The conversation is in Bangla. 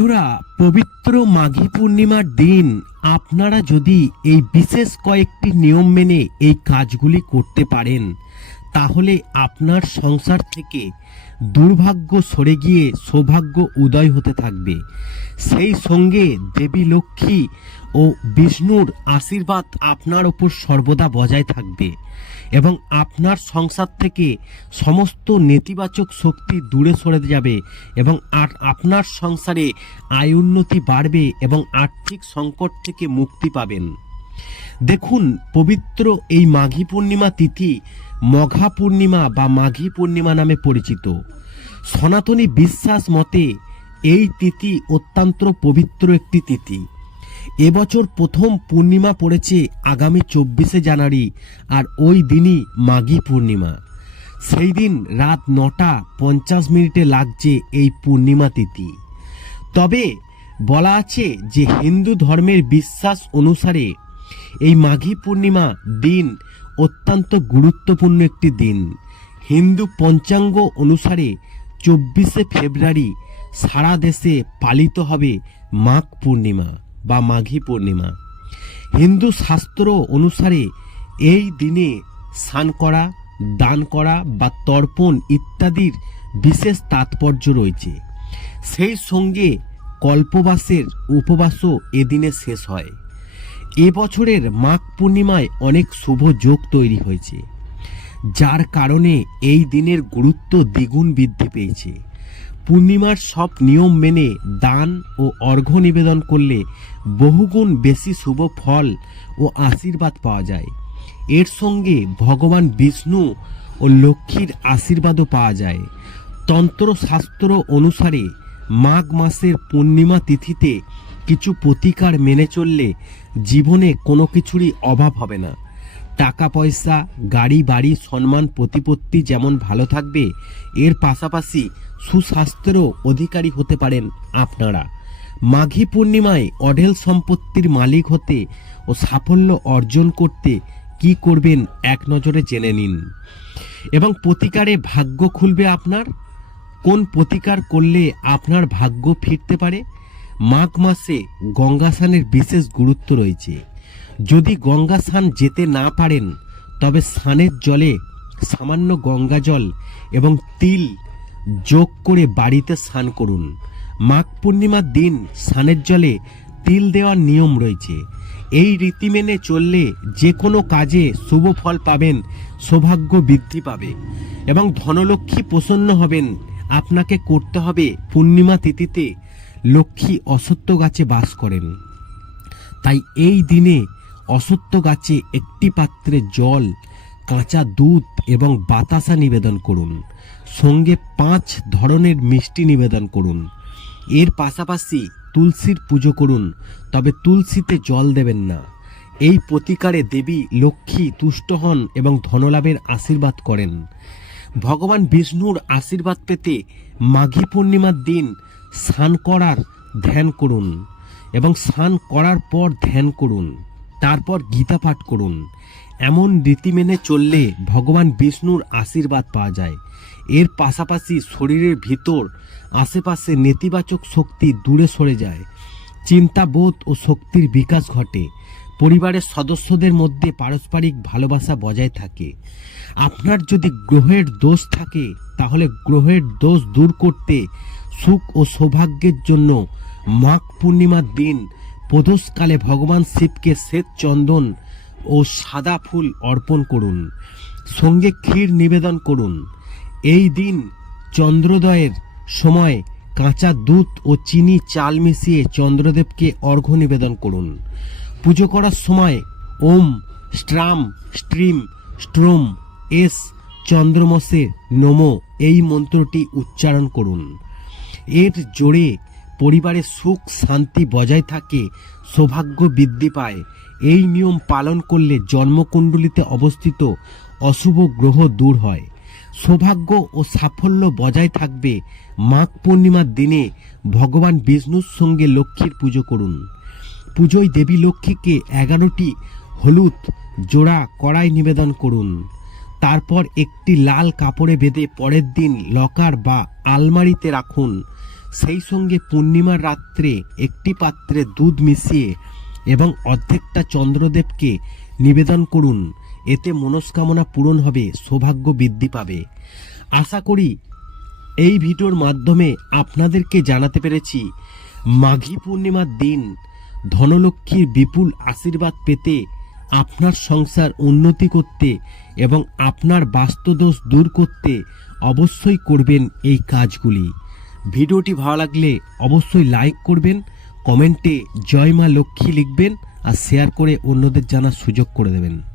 বন্ধুরা, পবিত্র মাঘী পূর্ণিমার দিন, আপনারা যদি এই বিশেষ কয়েকটি নিয়ম মেনে এই কাজগুলি করতে পারেন। তাহলে আপনার সংসার থেকে দুর্ভাগ্য সরে গিয়ে সৌভাগ্য উদয় হতে থাকবে। সেই সঙ্গে দেবী লক্ষ্মী ও বিষ্ণুর আশীর্বাদ আপনার ওপর সর্বদা বজায় থাকবে এবং আপনার সংসার থেকে সমস্ত নেতিবাচক শক্তি দূরে সরে যাবে এবং আর আপনার সংসারে আয় উন্নতি বাড়বে এবং আর্থিক সংকট থেকে মুক্তি পাবেন। দেখুন, পবিত্র এই মাঘী পূর্ণিমা তিথি মঘা পূর্ণিমা বা মাঘী পূর্ণিমা নামে পরিচিত। সনাতনী বিশ্বাস মতে এই তিথি অত্যন্ত পবিত্র একটি তিথি। এবছর প্রথম পূর্ণিমা পড়েছে আগামী চব্বিশে জানুয়ারি আর ওই দিনই মাঘী পূর্ণিমা। সেই দিন রাত নটা পঞ্চাশ মিনিটে লাগছে এই পূর্ণিমা তিথি। তবে বলা আছে যে হিন্দু ধর্মের বিশ্বাস অনুসারে এই মাঘী পূর্ণিমা দিন অত্যন্ত গুরুত্বপূর্ণ একটি দিন। হিন্দু পঞ্চাঙ্গ অনুসারে চব্বিশে ফেব্রুয়ারি সারা দেশে পালিত হবে মাঘ পূর্ণিমা বা মাঘী পূর্ণিমা। হিন্দু শাস্ত্র অনুসারে এই দিনে স্নান করা, দান করা বা তর্পণ ইত্যাদির বিশেষ তাৎপর্য রয়েছে। সেই সঙ্গে কল্পবাসের উপবাসও এদিনে শেষ হয়। এ বছরের মাঘ পূর্ণিমায় অনেক শুভ যোগ তৈরি হয়েছে, যার কারণে এই দিনের গুরুত্ব দ্বিগুণ বৃদ্ধি পেয়েছে। পূর্ণিমার সব নিয়ম মেনে দান ও অর্ঘ্য নিবেদন করলে বহুগুণ বেশি শুভ ফল ও আশীর্বাদ পাওয়া যায়। এর সঙ্গে ভগবান বিষ্ণু ও লক্ষ্মীর আশীর্বাদও পাওয়া যায়। তন্ত্রশাস্ত্র অনুসারে মাঘ মাসের পূর্ণিমা তিথিতে কিছু প্রতিকার মেনে চললে জীবনে কোনো কিছুরই অভাব হবে না। টাকা, পয়সা, গাড়ি, বাড়ি, সম্মান, প্রতিপত্তি যেমন ভালো থাকবে, এর পাশাপাশি সুস্বাস্থ্যেরও অধিকারী হতে পারেন আপনারা। মাঘী পূর্ণিমায় অঢেল সম্পত্তির মালিক হতে ও সাফল্য অর্জন করতে কি করবেন এক নজরে জেনে নিন। এবং প্রতিকারে ভাগ্য খুলবে আপনার? কোন প্রতিকার করলে আপনার ভাগ্য ফিরতে পারে? মাঘ মাসে গঙ্গা স্নানের বিশেষ গুরুত্ব রয়েছে। যদি গঙ্গা স্নান যেতে না পারেন, তবে স্নানের জলে সামান্য গঙ্গা জল এবং তিল যোগ করে বাড়িতে স্নান করুন। মাঘ পূর্ণিমার দিন স্নানের জলে তিল দেওয়ার নিয়ম রয়েছে। এই রীতি মেনে চললে যে কোনো কাজে শুভ ফল পাবেন, সৌভাগ্য বৃদ্ধি পাবে এবং ধনলক্ষ্মী প্রসন্ন হবেন। আপনাকে করতে হবে পূর্ণিমা তিথিতে লক্ষ্মী অসত্য গাছে বাস করেন। তাই এই দিনে অসত্য গাছে একটি পাত্রে জল, কাঁচা দুধ এবং বাতাসা নিবেদন করুন। সঙ্গে পাঁচ ধরনের মিষ্টি নিবেদন করুন। এর পাশাপাশি তুলসীর পুজো করুন, তবে তুলসীতে জল দেবেন না। এই প্রতিকারে দেবী লক্ষ্মী তুষ্ট হন এবং ধনলাভের আশীর্বাদ করেন। ভগবান বিষ্ণুর আশীর্বাদ পেতে মাঘী পূর্ণিমার দিন স্নান করার ধ্যান করুন এবং স্নান করার পর ধ্যান করুন, তারপর গীতা পাঠ করুন। এমন রীতি মেনে চললে ভগবান বিষ্ণুর আশীর্বাদ পাওয়া যায়। এর পাশাপাশি শরীরের ভিতর আশেপাশে নেতিবাচক শক্তি দূরে সরে যায়। চিন্তাবোধ ও শক্তির বিকাশ ঘটে। পরিবারের সদস্যদের মধ্যে পারস্পরিক ভালোবাসা বজায় থাকে। আপনার যদি গ্রহের দোষ থাকে, তাহলে গ্রহের দোষ দূর করতে সুখ ও সৌভাগ্যের জন্য মাঘ পূর্ণিমার দিন প্রদোষকালে ভগবান শিবকে শ্বেত চন্দন ও সাদা ফুল অর্পণ করুন। সঙ্গে ক্ষীর নিবেদন করুন। এই দিন চন্দ্রোদয়ের সময় কাঁচা দুধ ও চিনি চাল মিশিয়ে চন্দ্রদেবকে অর্ঘ্য নিবেদন করুন। পুজো করার সময় ওম, স্ট্রাম, স্ট্রিম, স্ট্রোম, এস, চন্দ্রমসে নমো এই মন্ত্রটি উচ্চারণ করুন। এর জোরে পরিবারে সুখ, শান্তি বজায় থাকে, সৌভাগ্য বৃদ্ধি পায়। এই নিয়ম পালন করলে জন্মকুণ্ডলিতে অবস্থিত অশুভ গ্রহ দূর হয়। সৌভাগ্য ও সাফল্য বজায় থাকবে মাঘ পূর্ণিমার দিনে ভগবান বিষ্ণুর সঙ্গে লক্ষ্মীর পুজো করুন। পুজোয় দেবী লক্ষ্মীকে এগারোটি হলুদ জোড়া কড়াই নিবেদন করুন। তারপর একটি লাল কাপড়ে বেঁধে পরের দিন লকার বা আলমারিতে রাখুন। সেই সঙ্গে পূর্ণিমার রাত্রে একটি পাত্রে দুধ মিশিয়ে এবং অর্ধেকটা চন্দ্রদেবকে নিবেদন করুন। এতে মনস্কামনা পূরণ হবে, সৌভাগ্য বৃদ্ধি পাবে। আশা করি এই ভিডিওর মাধ্যমে আপনাদেরকে জানাতে পেরেছি, মাঘী পূর্ণিমার দিন ধনলক্ষ্মীর বিপুল আশীর্বাদ পেতে আপনার সংসার উন্নতি করতে এবং আপনার বাস্তুদোষ দূর করতে অবশ্যই করবেন এই কাজগুলি। ভিডিওটি ভালো লাগলে অবশ্যই লাইক করবেন, কমেন্টে জয় মা লক্ষ্মী লিখবেন আর শেয়ার করে অন্যদের জানার সুযোগ করে দেবেন।